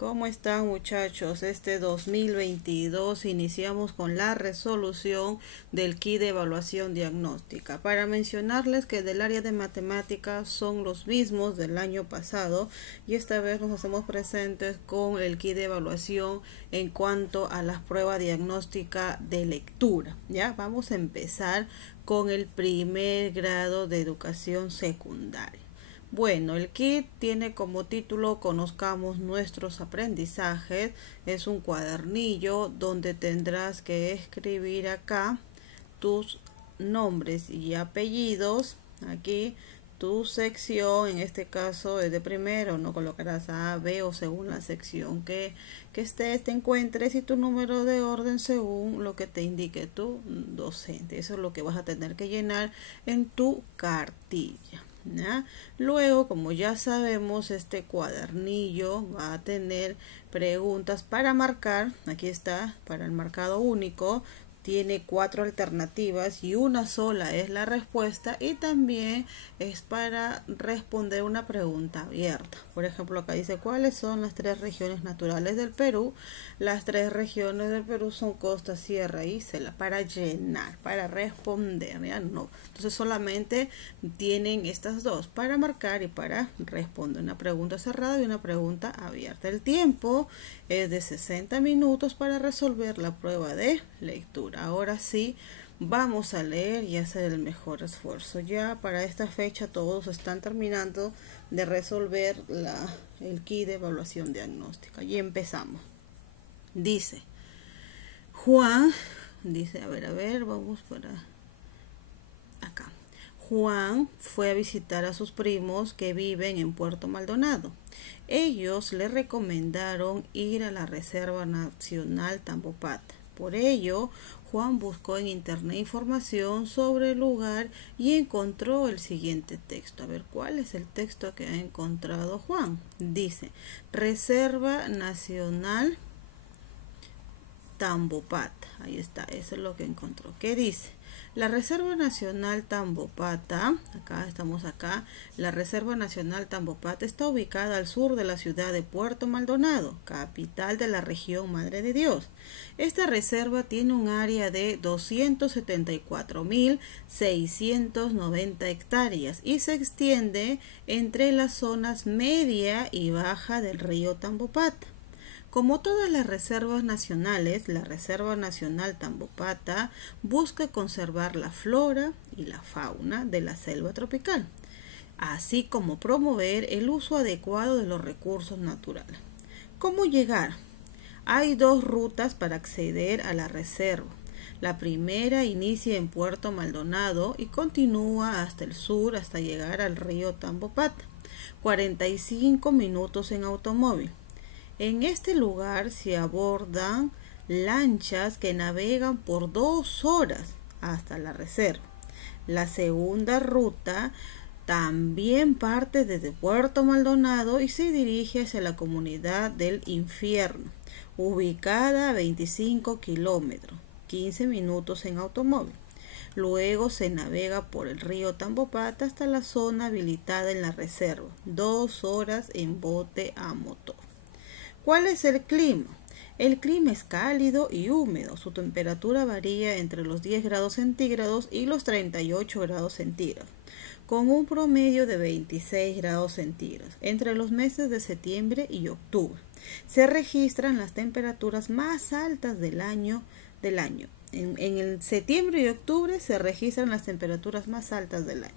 ¿Cómo están, muchachos? Este 2022 iniciamos con la resolución del kit de evaluación diagnóstica. Para mencionarles que del área de matemáticas son los mismos del año pasado y esta vez nos hacemos presentes con el kit de evaluación en cuanto a las pruebas diagnósticas de lectura. Ya vamos a empezar con el primer grado de educación secundaria. Bueno, el kit tiene como título Conozcamos nuestros aprendizajes. Es un cuadernillo donde tendrás que escribir acá tus nombres y apellidos. Aquí tu sección, en este caso es de primero, no colocarás A, B o según la sección que te encuentres y tu número de orden según lo que te indique tu docente. Eso es lo que vas a tener que llenar en tu cartilla. ¿Ya? Luego, como ya sabemos, este cuadernillo va a tener preguntas para marcar. Aquí está, para el marcado único. Tiene 4 alternativas y una sola es la respuesta, y también es para responder una pregunta abierta. Por ejemplo, acá dice ¿cuáles son las 3 regiones naturales del Perú? Las 3 regiones del Perú son costa, sierra y selva. Para llenar, para responder, ¿ya? No. Entonces solamente tienen estas dos, para marcar y para responder, una pregunta cerrada y una pregunta abierta. El tiempo es de 60 minutos para resolver la prueba de lectura. Ahora sí, vamos a leer y hacer el mejor esfuerzo. Ya para esta fecha todos están terminando de resolver el kit de evaluación diagnóstica. Y empezamos. Dice, Juan, dice, a ver, vamos para acá. Juan fue a visitar a sus primos que viven en Puerto Maldonado. Ellos le recomendaron ir a la Reserva Nacional Tambopata. Por ello, Juan buscó en internet información sobre el lugar y encontró el siguiente texto. A ver, ¿cuál es el texto que ha encontrado Juan? Dice, Reserva Nacional Tambopata. Ahí está, eso es lo que encontró. ¿Qué dice? La Reserva Nacional Tambopata, la Reserva Nacional Tambopata está ubicada al sur de la ciudad de Puerto Maldonado, capital de la región Madre de Dios. Esta reserva tiene un área de 274.690 hectáreas y se extiende entre las zonas media y baja del río Tambopata. Como todas las reservas nacionales, la Reserva Nacional Tambopata busca conservar la flora y la fauna de la selva tropical, así como promover el uso adecuado de los recursos naturales. ¿Cómo llegar? Hay 2 rutas para acceder a la reserva. La primera inicia en Puerto Maldonado y continúa hasta el sur hasta llegar al río Tambopata. 45 minutos en automóvil. En este lugar se abordan lanchas que navegan por 2 horas hasta la reserva. La segunda ruta también parte desde Puerto Maldonado y se dirige hacia la comunidad del Infierno, ubicada a 25 kilómetros, 15 minutos en automóvil. Luego se navega por el río Tambopata hasta la zona habilitada en la reserva, 2 horas en bote a motor. ¿Cuál es el clima? El clima es cálido y húmedo. Su temperatura varía entre los 10 grados centígrados y los 38 grados centígrados, con un promedio de 26 grados centígrados entre los meses de septiembre y octubre. Se registran las temperaturas más altas del año. En el septiembre y octubre se registran las temperaturas más altas del año.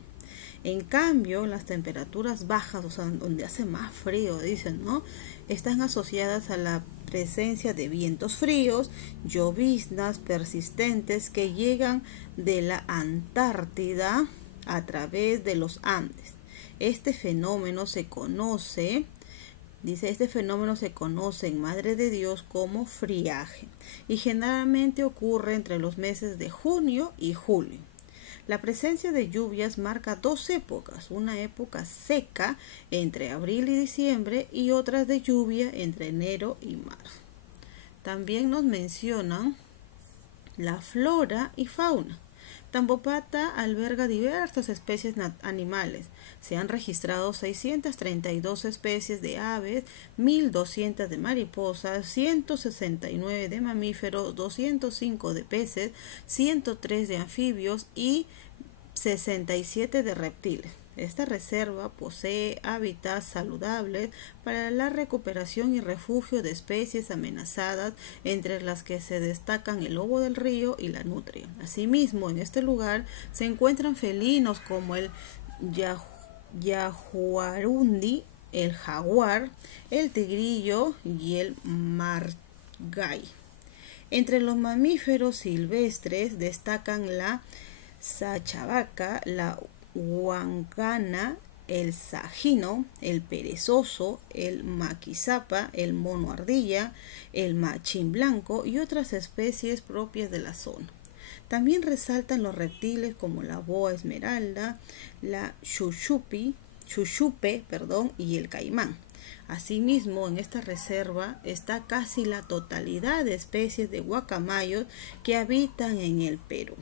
En cambio, las temperaturas bajas, o sea, donde hace más frío, dicen, ¿no?, están asociadas a la presencia de vientos fríos, lloviznas persistentes que llegan de la Antártida a través de los Andes. Este fenómeno se conoce en Madre de Dios como friaje y generalmente ocurre entre los meses de junio y julio. La presencia de lluvias marca 2 épocas, una época seca entre abril y diciembre y otras de lluvia entre enero y marzo. También nos mencionan la flora y fauna. Tambopata alberga diversas especies animales. Se han registrado 632 especies de aves, 1200 de mariposas, 169 de mamíferos, 205 de peces, 103 de anfibios y 67 de reptiles. Esta reserva posee hábitats saludables para la recuperación y refugio de especies amenazadas, entre las que se destacan el lobo del río y la nutria. Asimismo, en este lugar se encuentran felinos como el yaguarundi, el jaguar, el tigrillo y el margay. Entre los mamíferos silvestres destacan la sachavaca, la huangana, el sajino, el perezoso, el maquizapa, el mono ardilla, el machín blanco y otras especies propias de la zona. También resaltan los reptiles como la boa esmeralda, la chuchupe, y el caimán. Asimismo, en esta reserva está casi la totalidad de especies de guacamayos que habitan en el Perú.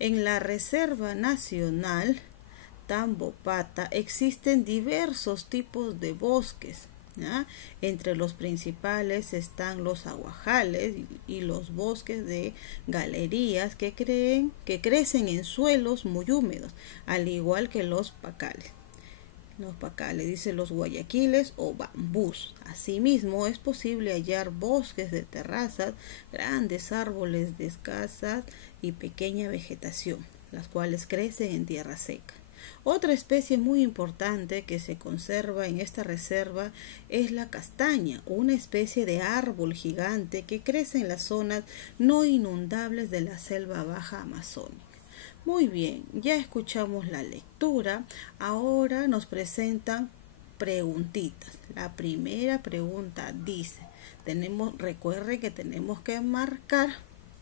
En la Reserva Nacional Tambopata existen diversos tipos de bosques, ¿ya? Entre los principales están los aguajales y los bosques de galerías que crecen en suelos muy húmedos, al igual que los pacales. Dice los guayaquiles o bambús. Asimismo, es posible hallar bosques de terrazas, grandes árboles de escasa y pequeña vegetación, las cuales crecen en tierra seca. Otra especie muy importante que se conserva en esta reserva es la castaña, una especie de árbol gigante que crece en las zonas no inundables de la selva baja amazónica. Muy bien, ya escuchamos la lectura. Ahora nos presentan preguntitas. La primera pregunta dice, recuerde que tenemos que marcar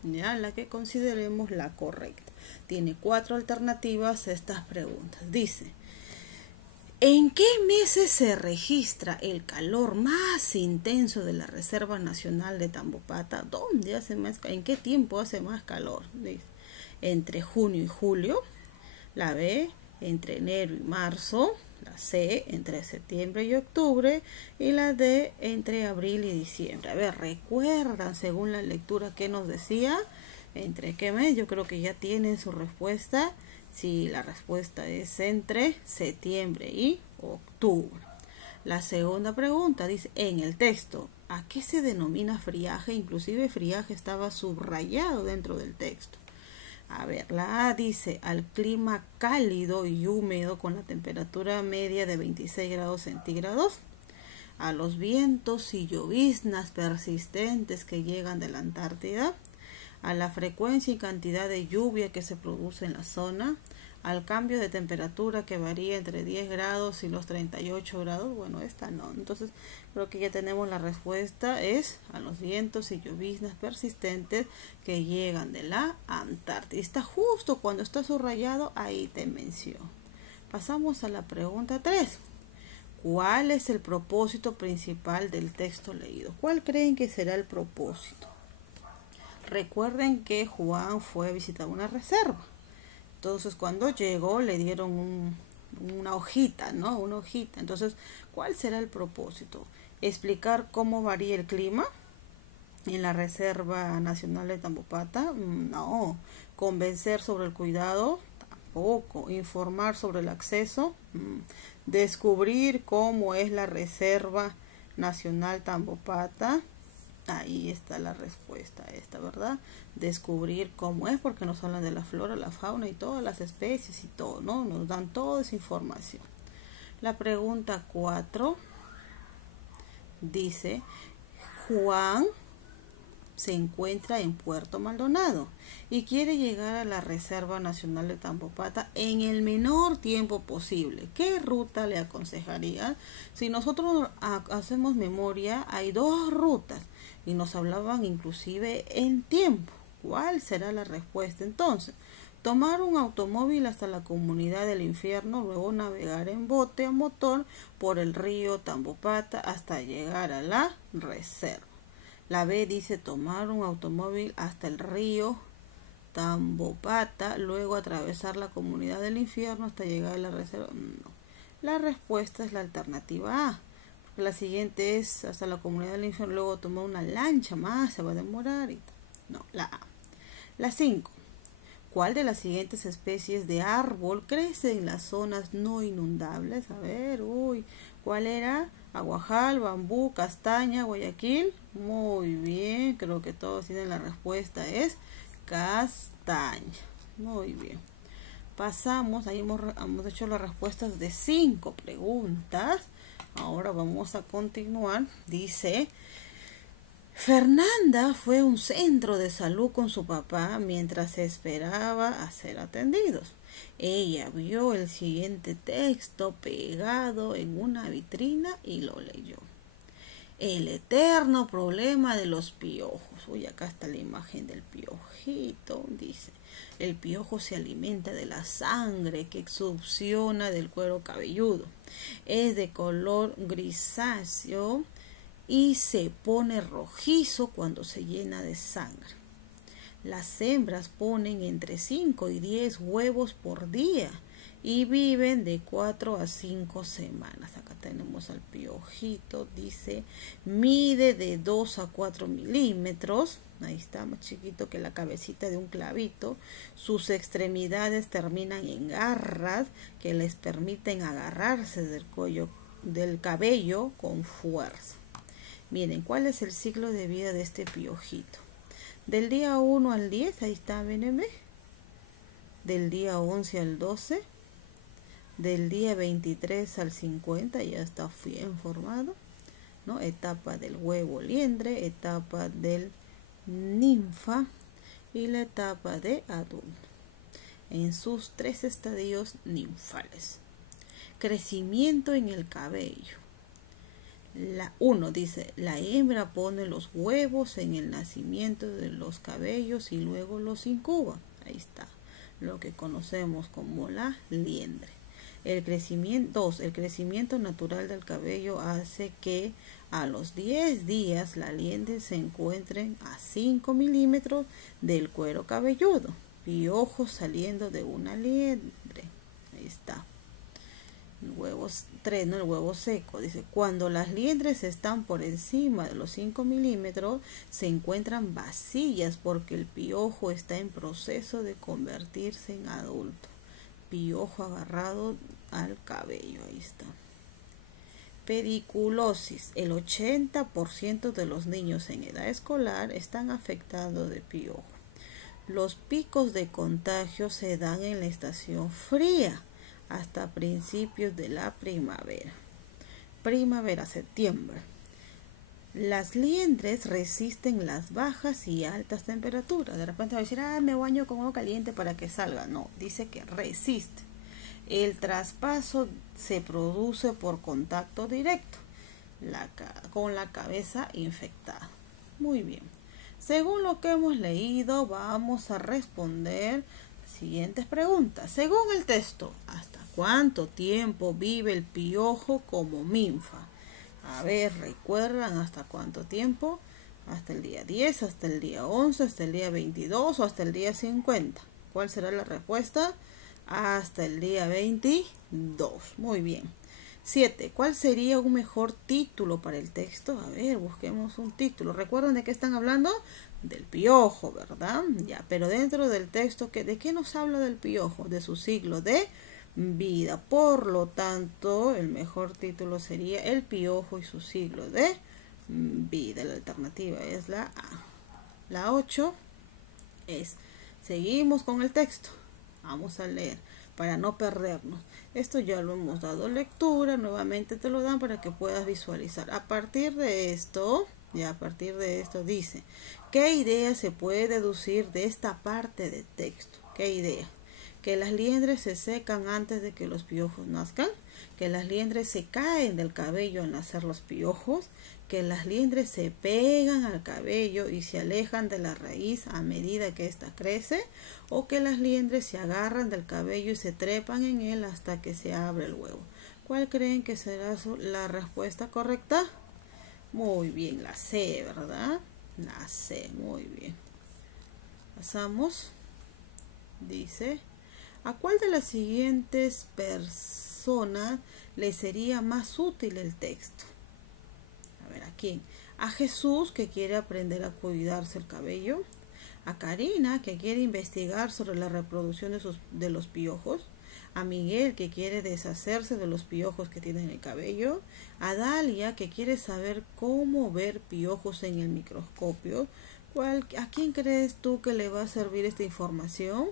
ya la que consideremos la correcta. Tiene 4 alternativas estas preguntas. Dice, ¿en qué meses se registra el calor más intenso de la Reserva Nacional de Tambopata? ¿En qué tiempo hace más calor? Dice, entre junio y julio. La B, entre enero y marzo. La C, entre septiembre y octubre. Y la D, entre abril y diciembre. A ver, ¿recuerdan según la lectura qué nos decía? ¿Entre qué mes? Yo creo que ya tienen su respuesta. Sí, la respuesta es entre septiembre y octubre. La segunda pregunta dice, en el texto, ¿a qué se denomina friaje? Inclusive friaje estaba subrayado dentro del texto. A ver, la A dice al clima cálido y húmedo con la temperatura media de 26 grados centígrados, a los vientos y lloviznas persistentes que llegan de la Antártida, a la frecuencia y cantidad de lluvia que se produce en la zona, al cambio de temperatura que varía entre 10 grados y los 38 grados. Bueno, esta no. Entonces, creo que ya tenemos la respuesta. Es a los vientos y lloviznas persistentes que llegan de la Antártida. Está justo cuando está subrayado, ahí te menciono. Pasamos a la pregunta 3. ¿Cuál es el propósito principal del texto leído? ¿Cuál creen que será el propósito? Recuerden que Juan fue a visitar una reserva. Entonces, cuando llegó, le dieron una hojita, ¿no? Una hojita. Entonces, ¿cuál será el propósito? ¿Explicar cómo varía el clima en la Reserva Nacional de Tambopata? No. ¿Convencer sobre el cuidado? Tampoco. ¿Informar sobre el acceso? ¿Descubrir cómo es la Reserva Nacional Tambopata? Ahí está la respuesta a esta, ¿verdad? Descubrir cómo es, porque nos hablan de la flora, la fauna y todas las especies y todo, ¿no? Nos dan toda esa información. La pregunta 4 dice, Juan se encuentra en Puerto Maldonado y quiere llegar a la Reserva Nacional de Tambopata en el menor tiempo posible. ¿Qué ruta le aconsejaría? Si nosotros hacemos memoria, hay 2 rutas y nos hablaban inclusive en tiempo. ¿Cuál será la respuesta entonces? Tomar un automóvil hasta la comunidad del infierno, luego navegar en bote a motor por el río Tambopata hasta llegar a la reserva. La B dice tomar un automóvil hasta el río Tambopata, luego atravesar la comunidad del infierno hasta llegar a la reserva. No. La respuesta es la alternativa A. Porque la siguiente es hasta la comunidad del infierno, luego tomar una lancha más, se va a demorar. No, la A. La 5. ¿Cuál de las siguientes especies de árbol crece en las zonas no inundables? A ver, ¿cuál era? Aguajal, bambú, castaña, Guayaquil. Muy bien, creo que todos tienen la respuesta, es castaña. Muy bien. Pasamos, ahí hemos hecho las respuestas de 5 preguntas. Ahora vamos a continuar. Dice: Fernanda fue a un centro de salud con su papá mientras esperaba a ser atendidos. Ella vio el siguiente texto pegado en una vitrina y lo leyó. El eterno problema de los piojos. Acá está la imagen del piojito. Dice: el piojo se alimenta de la sangre que succiona del cuero cabelludo. Es de color grisáceo y se pone rojizo cuando se llena de sangre. Las hembras ponen entre 5 y 10 huevos por día y viven de 4 a 5 semanas. Acá tenemos al piojito, dice, mide de 2 a 4 milímetros. Ahí está, más chiquito que la cabecita de un clavito. Sus extremidades terminan en garras que les permiten agarrarse del cabello con fuerza. Miren, ¿cuál es el ciclo de vida de este piojito? Del día 1 al 10, ahí está, ven. Del día 11 al 12. Del día 23 al 50, ya está bien formado, ¿no? Etapa del huevo liendre, etapa del ninfa y la etapa de adulto. En sus 3 estadios ninfales. Crecimiento en el cabello. La 1 dice: la hembra pone los huevos en el nacimiento de los cabellos y luego los incuba. Ahí está, lo que conocemos como la liendre. El crecimiento natural del cabello hace que a los 10 días la liendre se encuentre a 5 milímetros del cuero cabelludo. Piojos saliendo de una liendre. Ahí está. El huevo seco. Dice: cuando las liendres están por encima de los 5 milímetros, se encuentran vacías porque el piojo está en proceso de convertirse en adulto. Piojo agarrado al cabello. Ahí está. Pediculosis. El 80% de los niños en edad escolar están afectados de piojo. Los picos de contagio se dan en la estación fría hasta principios de la primavera. Primavera, septiembre. Las liendres resisten las bajas y altas temperaturas. De repente va a decir: me baño con agua caliente para que salga. No, dice que resiste. El traspaso se produce por contacto directo con la cabeza infectada. Muy bien. Según lo que hemos leído, vamos a responder siguientes preguntas. Según el texto, ¿hasta cuánto tiempo vive el piojo como ninfa? A ver, ¿recuerdan hasta cuánto tiempo? Hasta el día 10, hasta el día 11, hasta el día 22 o hasta el día 50. ¿Cuál será la respuesta? Hasta el día 22. Muy bien. 7. ¿Cuál sería un mejor título para el texto? A ver, busquemos un título. ¿Recuerdan de qué están hablando? Del piojo, ¿verdad? Ya, pero dentro del texto, ¿de qué nos habla del piojo? De su ciclo de vida. Por lo tanto, el mejor título sería El piojo y su ciclo de vida. La alternativa es la A. La 8 es: seguimos con el texto. Vamos a leer para no perdernos. Esto ya lo hemos dado lectura, nuevamente te lo dan para que puedas visualizar. A partir de esto dice: ¿qué idea se puede deducir de esta parte de texto? ¿Qué idea? Que las liendres se secan antes de que los piojos nazcan, que las liendres se caen del cabello al nacer los piojos, que las liendres se pegan al cabello y se alejan de la raíz a medida que ésta crece, o que las liendres se agarran del cabello y se trepan en él hasta que se abre el huevo. ¿Cuál creen que será la respuesta correcta? Muy bien, la C, ¿verdad? La C, muy bien. Pasamos. Dice, ¿a cuál de las siguientes personas le sería más útil el texto? A ver, ¿a quién? A Jesús, que quiere aprender a cuidarse el cabello. A Karina, que quiere investigar sobre la reproducción de los piojos. A Miguel, que quiere deshacerse de los piojos que tiene en el cabello. A Dalia, que quiere saber cómo ver piojos en el microscopio. ¿A quién crees tú que le va a servir esta información?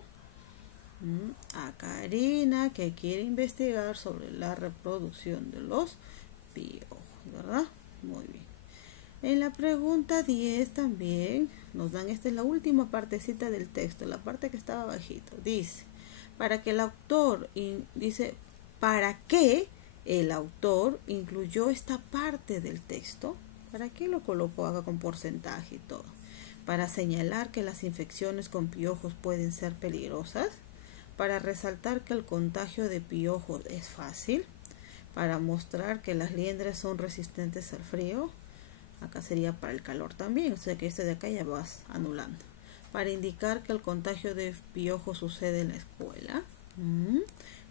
A Karina, que quiere investigar sobre la reproducción de los piojos, ¿verdad? Muy bien. En la pregunta 10 también nos dan, esta es la última partecita del texto, la parte que estaba bajito. Dice, ¿para qué el autor incluyó esta parte del texto? ¿Para qué lo colocó acá con porcentaje y todo? Para señalar que las infecciones con piojos pueden ser peligrosas, para resaltar que el contagio de piojos es fácil, para mostrar que las liendres son resistentes al frío, acá sería para el calor también, o sea que este de acá ya vas anulando, para indicar que el contagio de piojos sucede en la escuela.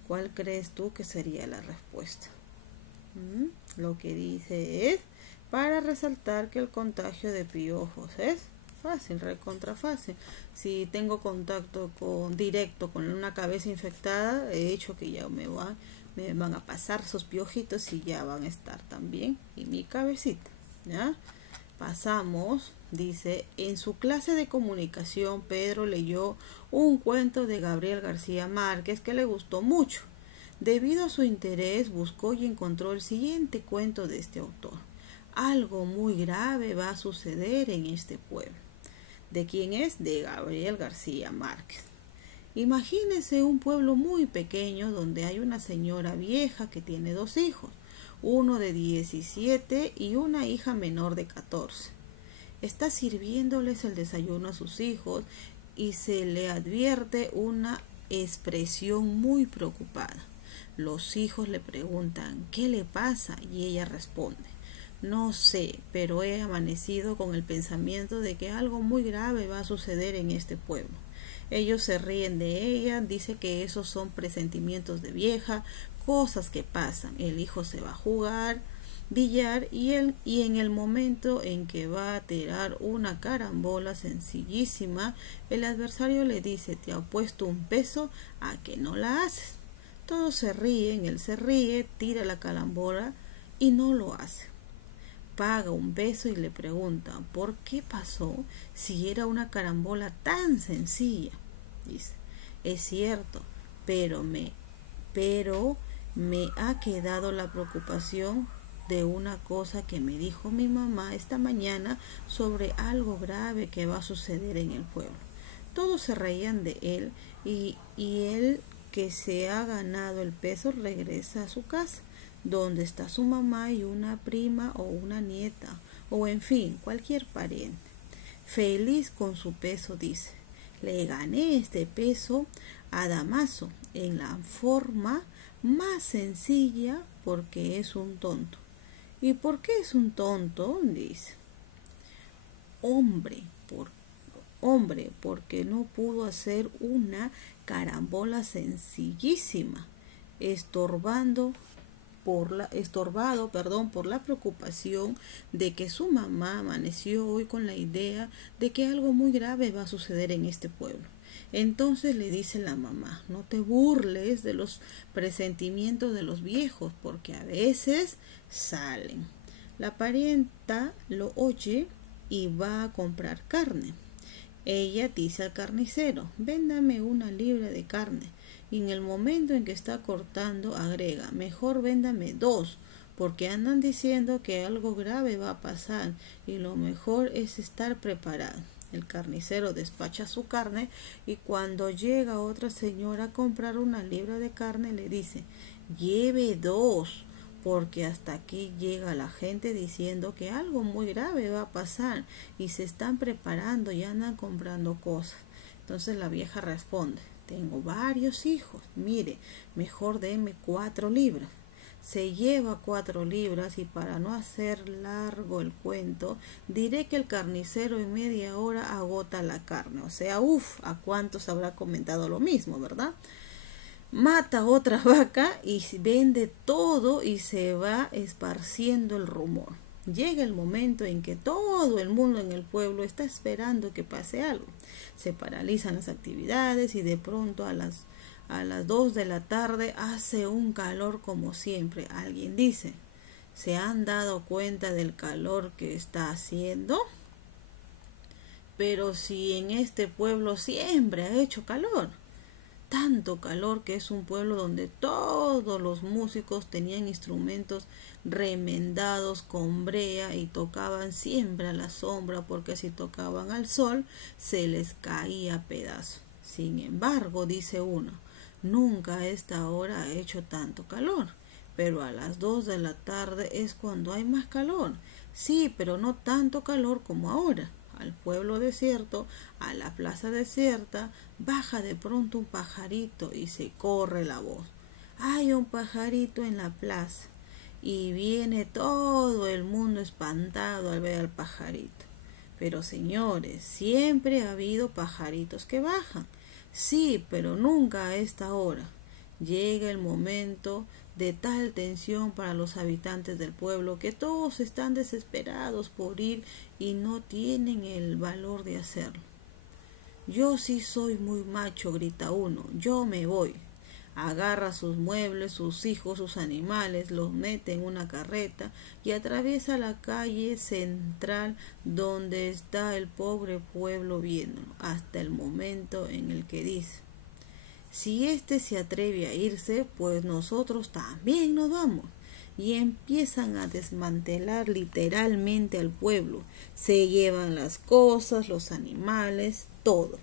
¿Cuál crees tú que sería la respuesta? Lo que dice es para resaltar que el contagio de piojos es fácil, recontra fácil. Si tengo contacto directo con una cabeza infectada, he hecho que ya me van a pasar esos piojitos y ya van a estar también en mi cabecita, ¿ya? Pasamos, dice, en su clase de comunicación Pedro leyó un cuento de Gabriel García Márquez que le gustó mucho. Debido a su interés, buscó y encontró el siguiente cuento de este autor. Algo muy grave va a suceder en este pueblo. ¿De quién es? De Gabriel García Márquez. Imagínese un pueblo muy pequeño donde hay una señora vieja que tiene 2 hijos, uno de 17 y una hija menor de 14. Está sirviéndoles el desayuno a sus hijos y se le advierte una expresión muy preocupada. Los hijos le preguntan ¿qué le pasa? Y ella responde: no sé, pero he amanecido con el pensamiento de que algo muy grave va a suceder en este pueblo. Ellos se ríen de ella, dice que esos son presentimientos de vieja, cosas que pasan. El hijo se va a jugar billar y en el momento en que va a tirar una carambola sencillísima, el adversario le dice: te apuesto un peso a que no la haces. Todos se ríen, él se ríe, tira la carambola y no lo hace. Paga un peso y le pregunta: ¿por qué pasó si era una carambola tan sencilla? Dice: es cierto, pero me ha quedado la preocupación de una cosa que me dijo mi mamá esta mañana sobre algo grave que va a suceder en el pueblo. Todos se reían de él y él, que se ha ganado el peso, regresa a su casa, donde está su mamá y una prima o una nieta, o en fin, cualquier pariente. Feliz con su peso, dice: le gané este peso a Damaso en la forma más sencilla porque es un tonto. ¿Y por qué es un tonto? Dice: hombre, porque no pudo hacer una carambola sencillísima, estorbado por la preocupación de que su mamá amaneció hoy con la idea de que algo muy grave va a suceder en este pueblo. Entonces le dice la mamá: no te burles de los presentimientos de los viejos, porque a veces salen. La parienta lo oye y va a comprar carne. Ella dice al carnicero: véndame 1 libra de carne. Y en el momento en que está cortando agrega: mejor véndame 2, porque andan diciendo que algo grave va a pasar y lo mejor es estar preparado. El carnicero despacha su carne y cuando llega otra señora a comprar 1 libra de carne le dice: lleve 2, porque hasta aquí llega la gente diciendo que algo muy grave va a pasar y se están preparando y andan comprando cosas. Entonces la vieja responde: tengo varios hijos, mire, mejor deme 4 libras. se lleva 4 libras y para no hacer largo el cuento, diré que el carnicero en media hora agota la carne. O sea, ¿a cuántos habrá comentado lo mismo, verdad? Mata otra vaca y vende todo y se va esparciendo el rumor. Llega el momento en que todo el mundo en el pueblo está esperando que pase algo. Se paralizan las actividades y de pronto a las 2 de la tarde hace un calor como siempre. Alguien dice, ¿se han dado cuenta del calor que está haciendo? Pero si en este pueblo siempre ha hecho calor. Tanto calor que es un pueblo donde todos los músicos tenían instrumentos remendados con brea y tocaban siempre a la sombra porque si tocaban al sol se les caía a pedazos. Sin embargo, dice uno, nunca a esta hora ha hecho tanto calor, pero a las 2 de la tarde es cuando hay más calor. Sí, pero no tanto calor como ahora. Al pueblo desierto, a la plaza desierta, baja de pronto un pajarito y se corre la voz. Hay un pajarito en la plaza y viene todo el mundo espantado al ver al pajarito. Pero señores, siempre ha habido pajaritos que bajan. Sí, pero nunca a esta hora. Llega el momento de tal tensión para los habitantes del pueblo que todos están desesperados por ir y no tienen el valor de hacerlo. Yo sí soy muy macho, grita uno, yo me voy. Agarra sus muebles, sus hijos, sus animales, los mete en una carreta y atraviesa la calle central donde está el pobre pueblo viéndolo, hasta el momento en el que dice, si éste se atreve a irse, pues nosotros también nos vamos. Y empiezan a desmantelar literalmente al pueblo. Se llevan las cosas, los animales, todo.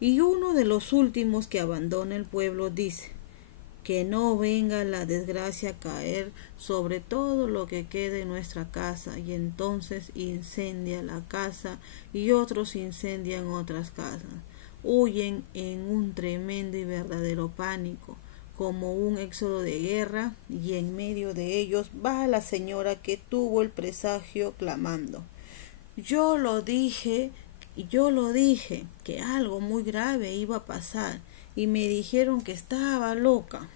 Y uno de los últimos que abandona el pueblo dice, que no venga la desgracia a caer sobre todo lo que quede en nuestra casa. Y entonces incendia la casa y otros incendian otras casas. Huyen en un tremendo y verdadero pánico, como un éxodo de guerra, y en medio de ellos va la señora que tuvo el presagio clamando, yo lo dije, que algo muy grave iba a pasar, y me dijeron que estaba loca.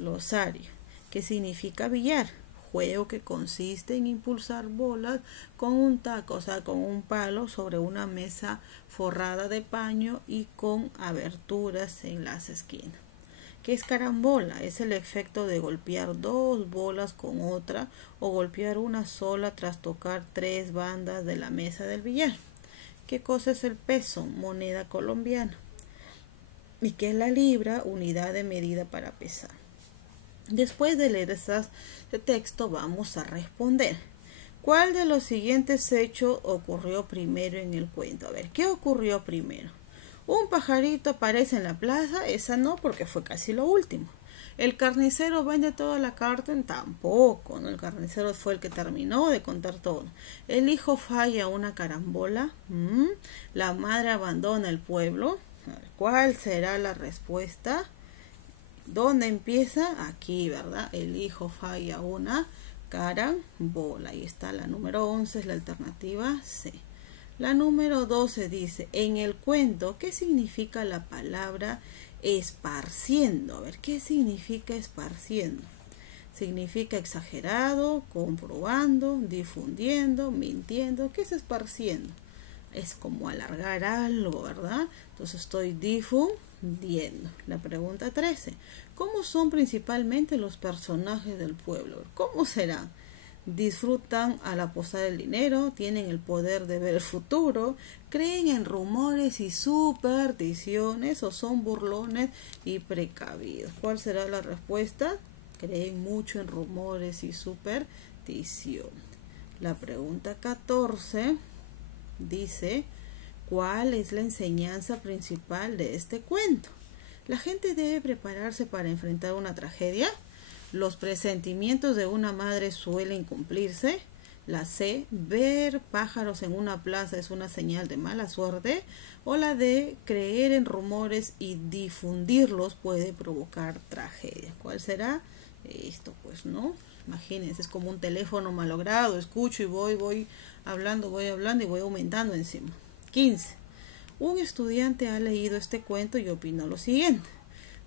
Glosario, ¿qué significa billar? Juego que consiste en impulsar bolas con un taco, o sea, con un palo sobre una mesa forrada de paño y con aberturas en las esquinas. ¿Qué es carambola? Es el efecto de golpear 2 bolas con otra o golpear una sola tras tocar 3 bandas de la mesa del billar. ¿Qué cosa es el peso? Moneda colombiana. ¿Y qué es la libra? Unidad de medida para pesar. Después de leer este texto vamos a responder. ¿Cuál de los siguientes hechos ocurrió primero en el cuento? A ver, ¿qué ocurrió primero? Un pajarito aparece en la plaza, esa no porque fue casi lo último. El carnicero vende toda la carne, tampoco, ¿no? El carnicero fue el que terminó de contar todo. El hijo falla una carambola, la madre abandona el pueblo. A ver, ¿cuál será la respuesta? ¿Dónde empieza? Aquí, ¿verdad? El hijo falla una carambola. Ahí está la número 11, es la alternativa C. La número 12 dice, en el cuento, ¿qué significa la palabra esparciendo? A ver, ¿qué significa esparciendo? Significa exagerado, comprobando, difundiendo, mintiendo. ¿Qué es esparciendo? Es como alargar algo, ¿verdad? Entonces estoy difundiendo. La pregunta 13. ¿Cómo son principalmente los personajes del pueblo? ¿Cómo serán? Disfrutan al apostar el dinero, tienen el poder de ver el futuro, creen en rumores y supersticiones o son burlones y precavidos. ¿Cuál será la respuesta? Creen mucho en rumores y superstición. La pregunta 14 dice, ¿cuál es la enseñanza principal de este cuento? ¿La gente debe prepararse para enfrentar una tragedia? ¿Los presentimientos de una madre suelen cumplirse? La C, ver pájaros en una plaza es una señal de mala suerte. O la D, creer en rumores y difundirlos puede provocar tragedia. ¿Cuál será? Esto pues, ¿no? Imagínense, es como un teléfono malogrado, escucho y voy hablando y voy aumentando encima. 15. Un estudiante ha leído este cuento y opinó lo siguiente.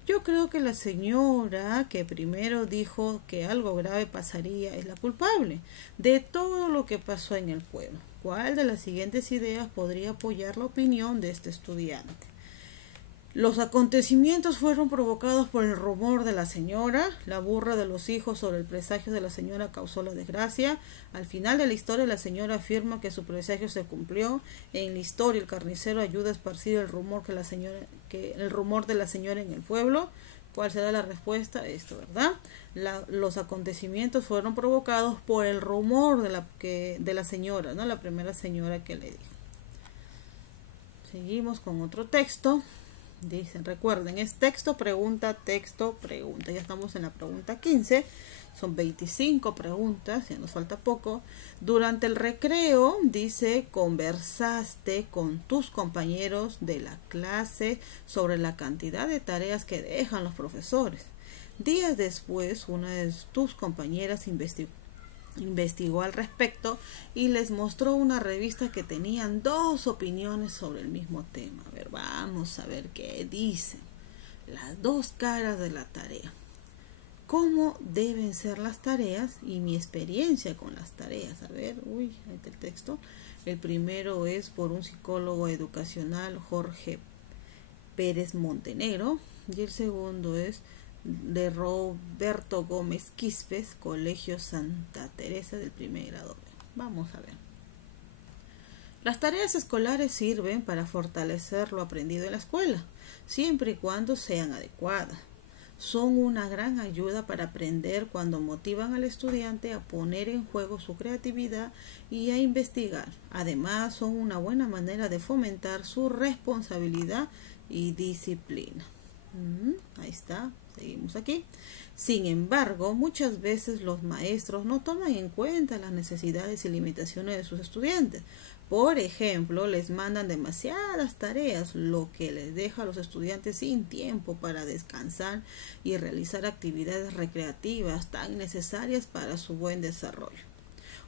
Yo creo que la señora que primero dijo que algo grave pasaría es la culpable de todo lo que pasó en el pueblo. ¿Cuál de las siguientes ideas podría apoyar la opinión de este estudiante? Los acontecimientos fueron provocados por el rumor de la señora, la burra de los hijos sobre el presagio de la señora causó la desgracia. Al final de la historia la señora afirma que su presagio se cumplió. En la historia el carnicero ayuda a esparcir el rumor el rumor de la señora en el pueblo. ¿Cuál será la respuesta? Esto, ¿verdad? Los acontecimientos fueron provocados por el rumor de la señora, ¿no? La primera señora que le dijo. Seguimos con otro texto. Dicen, recuerden, es texto, pregunta. Ya estamos en la pregunta 15. Son 25 preguntas, ya nos falta poco. Durante el recreo, dice, conversaste con tus compañeros de la clase sobre la cantidad de tareas que dejan los profesores. Días después, una de tus compañeras investigó al respecto y les mostró una revista que tenían dos opiniones sobre el mismo tema. A ver, vamos a ver qué dicen. Las dos caras de la tarea. ¿Cómo deben ser las tareas y mi experiencia con las tareas? A ver, ahí está el texto. El primero es por un psicólogo educacional, Jorge Pérez Montenegro, y el segundo es de Roberto Gómez Quispes, Colegio Santa Teresa del primer grado. Vamos a ver. Las tareas escolares sirven para fortalecer lo aprendido en la escuela, siempre y cuando sean adecuadas. Son una gran ayuda para aprender cuando motivan al estudiante a poner en juego su creatividad y a investigar. Además, son una buena manera de fomentar su responsabilidad y disciplina. Ahí está, seguimos aquí. Sin embargo, muchas veces los maestros no toman en cuenta las necesidades y limitaciones de sus estudiantes. Por ejemplo, les mandan demasiadas tareas, lo que les deja a los estudiantes sin tiempo para descansar y realizar actividades recreativas tan necesarias para su buen desarrollo.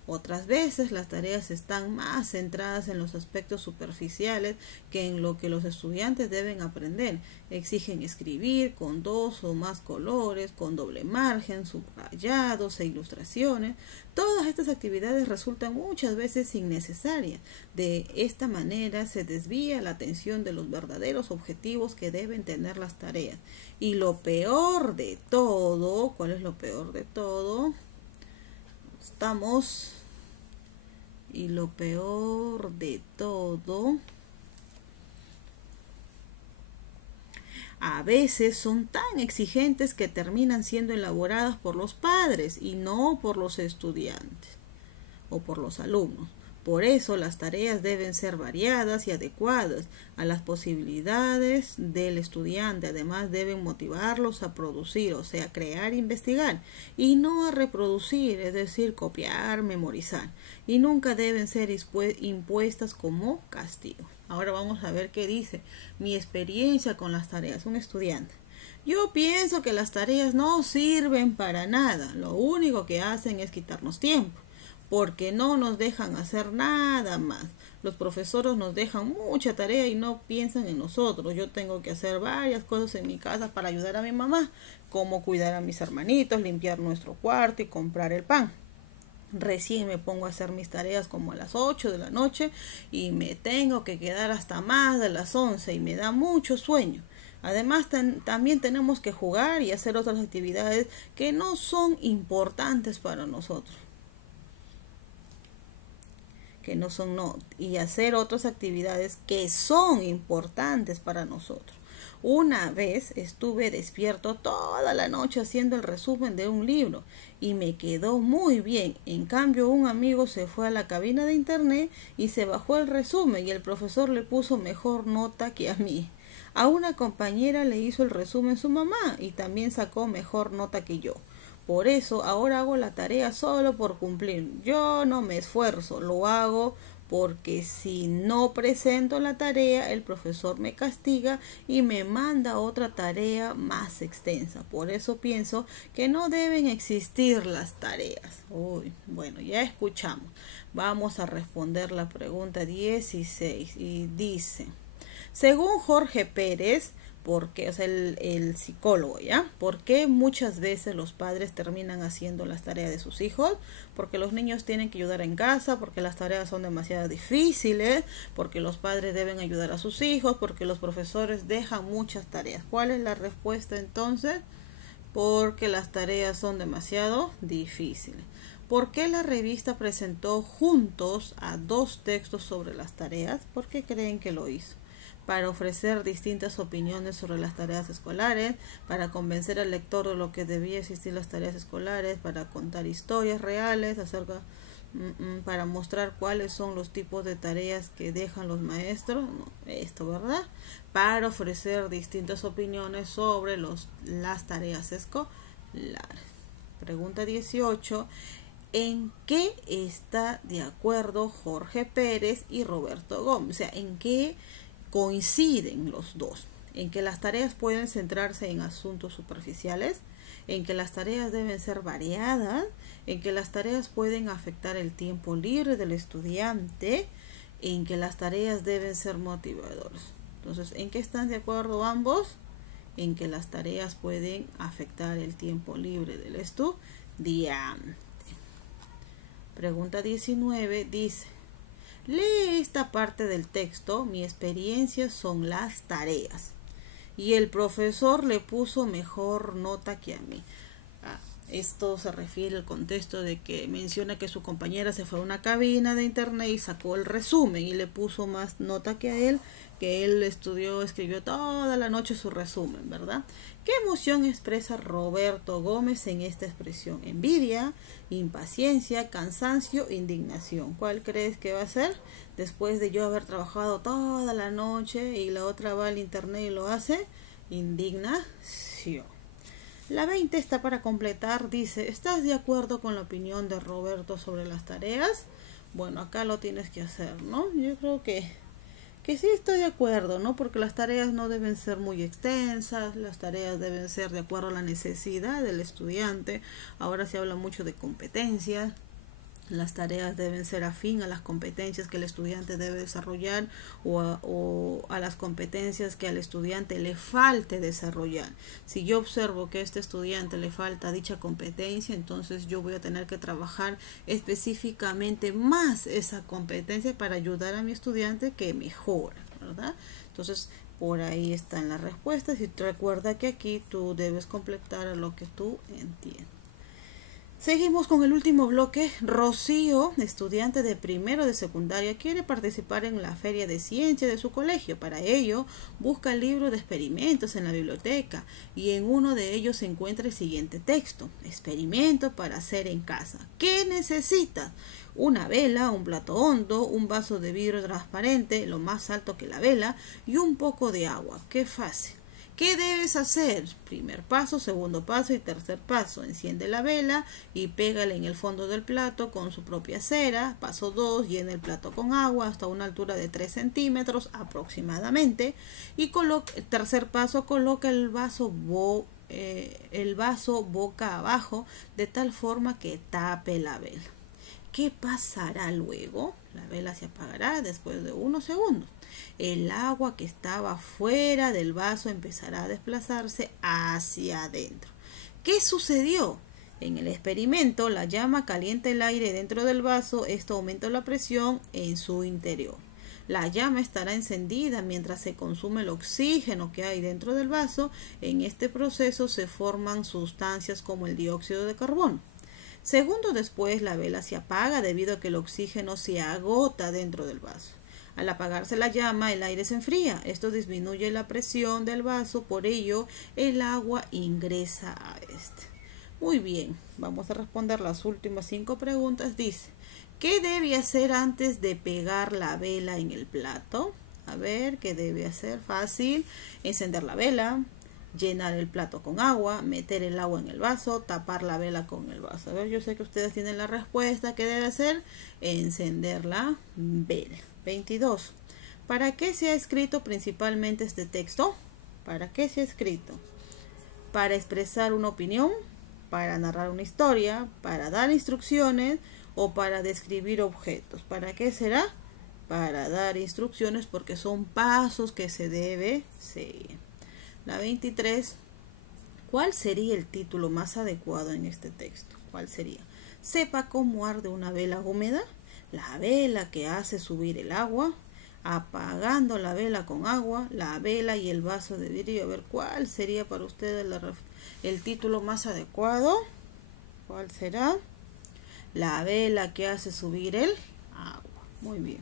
Otras veces las tareas están más centradas en los aspectos superficiales que en lo que los estudiantes deben aprender. Exigen escribir con dos o más colores, con doble margen, subrayados e ilustraciones. Todas estas actividades resultan muchas veces innecesarias. De esta manera se desvía la atención de los verdaderos objetivos que deben tener las tareas. Y lo peor de todo, ¿cuál es lo peor de todo? Y lo peor de todo, a veces son tan exigentes que terminan siendo elaboradas por los padres y no por los estudiantes o por los alumnos. Por eso las tareas deben ser variadas y adecuadas a las posibilidades del estudiante. Además deben motivarlos a producir, o sea, crear e investigar, y no a reproducir, es decir, copiar, memorizar. Y nunca deben ser impuestas como castigo. Ahora vamos a ver qué dice mi experiencia con las tareas. Un estudiante. Yo pienso que las tareas no sirven para nada. Lo único que hacen es quitarnos tiempo, porque no nos dejan hacer nada más. Los profesores nos dejan mucha tarea y no piensan en nosotros. Yo tengo que hacer varias cosas en mi casa para ayudar a mi mamá, como cuidar a mis hermanitos, limpiar nuestro cuarto y comprar el pan. Recién me pongo a hacer mis tareas como a las 8 de la noche y me tengo que quedar hasta más de las 11 y me da mucho sueño. Además, también tenemos que jugar y hacer otras actividades que no son importantes para nosotros. Y hacer otras actividades que son importantes para nosotros. Una vez estuve despierto toda la noche haciendo el resumen de un libro y me quedó muy bien. En cambio, un amigo se fue a la cabina de internet y se bajó el resumen y el profesor le puso mejor nota que a mí. A una compañera le hizo el resumen su mamá y también sacó mejor nota que yo. Por eso ahora hago la tarea solo por cumplir. Yo no me esfuerzo, lo hago porque si no presento la tarea, el profesor me castiga y me manda otra tarea más extensa. Por eso pienso que no deben existir las tareas. Uy, bueno, ya escuchamos. Vamos a responder la pregunta 16 y dice, según Jorge Pérez, porque es el psicólogo, ¿ya? ¿Por qué muchas veces los padres terminan haciendo las tareas de sus hijos? Porque los niños tienen que ayudar en casa, porque las tareas son demasiado difíciles, porque los padres deben ayudar a sus hijos, porque los profesores dejan muchas tareas. ¿Cuál es la respuesta entonces? Porque las tareas son demasiado difíciles. ¿Por qué la revista presentó juntos a 2 textos sobre las tareas? ¿Por qué creen que lo hizo? Para ofrecer distintas opiniones sobre las tareas escolares, para convencer al lector de lo que debía existir las tareas escolares, para contar historias reales acerca, para mostrar cuáles son los tipos de tareas que dejan los maestros, no, esto, ¿verdad? Para ofrecer distintas opiniones sobre las tareas escolares. Pregunta 18. ¿En qué está de acuerdo Jorge Pérez y Roberto Gómez? O sea, ¿en qué coinciden los dos? En que las tareas pueden centrarse en asuntos superficiales, en que las tareas deben ser variadas, en que las tareas pueden afectar el tiempo libre del estudiante, en que las tareas deben ser motivadoras. Entonces, ¿en qué están de acuerdo ambos? En que las tareas pueden afectar el tiempo libre del estudiante. Pregunta 19 dice, lee esta parte del texto, mi experiencia son las tareas. Y el profesor le puso mejor nota que a mí. Esto se refiere al contexto de que menciona que su compañera se fue a una cabina de internet y sacó el resumen y le puso más nota que él escribió toda la noche su resumen, ¿verdad? ¿Qué emoción expresa Roberto Gómez en esta expresión? Envidia, impaciencia, cansancio, indignación. ¿Cuál crees que va a ser? Después de yo haber trabajado toda la noche y la otra va al internet y lo hace, indignación. La 20 está para completar, dice, ¿estás de acuerdo con la opinión de Roberto sobre las tareas? Bueno, acá lo tienes que hacer, ¿no? Yo creo que sí estoy de acuerdo, ¿no? Porque las tareas no deben ser muy extensas, las tareas deben ser de acuerdo a la necesidad del estudiante. Ahora se habla mucho de competencias. Las tareas deben ser afín a las competencias que el estudiante debe desarrollar o a las competencias que al estudiante le falte desarrollar. Si yo observo que a este estudiante le falta dicha competencia, entonces yo voy a tener que trabajar específicamente más esa competencia para ayudar a mi estudiante que mejora, ¿verdad? Entonces, por ahí están las respuestas y recuerda que aquí tú debes completar a lo que tú entiendes. Seguimos con el último bloque. Rocío, estudiante de primero de secundaria, quiere participar en la feria de ciencia de su colegio. Para ello, busca el libro de experimentos en la biblioteca y en uno de ellos se encuentra el siguiente texto. Experimento para hacer en casa. ¿Qué necesitas? Una vela, un plato hondo, un vaso de vidrio transparente, lo más alto que la vela, y un poco de agua. ¡Qué fácil! ¿Qué debes hacer? Primer paso, segundo paso y tercer paso. Enciende la vela y pégala en el fondo del plato con su propia cera. Paso 2, llena el plato con agua hasta una altura de 3 centímetros aproximadamente. Y tercer paso, coloca el vaso boca abajo de tal forma que tape la vela. ¿Qué pasará luego? La vela se apagará después de unos segundos. El agua que estaba fuera del vaso empezará a desplazarse hacia adentro. ¿Qué sucedió? En el experimento, la llama calienta el aire dentro del vaso. Esto aumenta la presión en su interior. La llama estará encendida mientras se consume el oxígeno que hay dentro del vaso. En este proceso se forman sustancias como el dióxido de carbono. Segundos después, la vela se apaga debido a que el oxígeno se agota dentro del vaso. Al apagarse la llama, el aire se enfría. Esto disminuye la presión del vaso, por ello el agua ingresa a este. Muy bien, vamos a responder las últimas 5 preguntas. Dice, ¿qué debe hacer antes de pegar la vela en el plato? A ver, ¿qué debe hacer? Fácil, encender la vela, llenar el plato con agua, meter el agua en el vaso, tapar la vela con el vaso. A ver, yo sé que ustedes tienen la respuesta. ¿Qué debe hacer? Encender la vela. 22. ¿Para qué se ha escrito principalmente este texto? ¿Para qué se ha escrito? Para expresar una opinión, para narrar una historia, para dar instrucciones o para describir objetos. ¿Para qué será? Para dar instrucciones, porque son pasos que se debe seguir. La 23. ¿Cuál sería el título más adecuado en este texto? ¿Cuál sería? Sepa cómo arde una vela húmeda, la vela que hace subir el agua, apagando la vela con agua, la vela y el vaso de vidrio. A ver, ¿cuál sería para ustedes el título más adecuado? ¿Cuál será? La vela que hace subir el agua. Muy bien.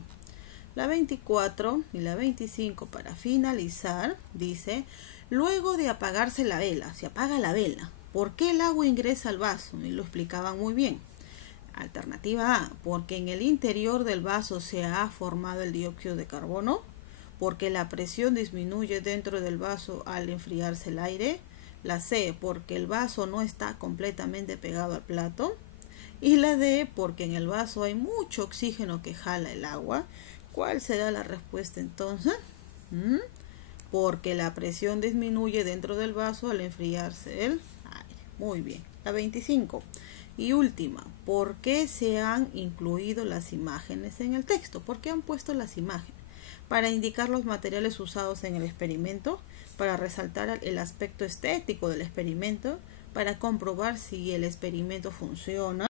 La 24 y la 25, para finalizar, dice: luego de apagarse la vela, se apaga la vela, ¿por qué el agua ingresa al vaso? Y lo explicaban muy bien. Alternativa A, porque en el interior del vaso se ha formado el dióxido de carbono, porque la presión disminuye dentro del vaso al enfriarse el aire. La C, porque el vaso no está completamente pegado al plato. Y la D, porque en el vaso hay mucho oxígeno que jala el agua. ¿Cuál será la respuesta entonces? Porque la presión disminuye dentro del vaso al enfriarse el aire. Muy bien. La 25. Y última, ¿por qué se han incluido las imágenes en el texto? ¿Por qué han puesto las imágenes? Para indicar los materiales usados en el experimento, para resaltar el aspecto estético del experimento, para comprobar si el experimento funciona.